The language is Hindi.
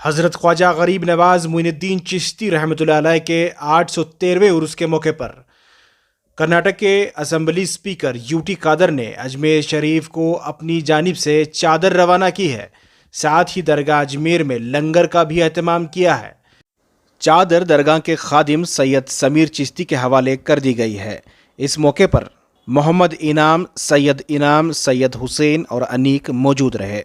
हज़रत ख्वाजा गरीब नवाज मुइनुद्दीन चिश्ती रहमतुल्लाह अलैह के 813वें उर्स के मौके पर कर्नाटक के असम्बली स्पीकर यूटी कादर ने अजमेर शरीफ को अपनी जानिब से चादर रवाना की है। साथ ही दरगाह अजमेर में लंगर का भी एहतमाम किया है। चादर दरगाह के खादिम सैयद समीर चिश्ती के हवाले कर दी गई है। इस मौके पर मोहम्मद इनाम, सैयद हुसैन और अनीक मौजूद रहे।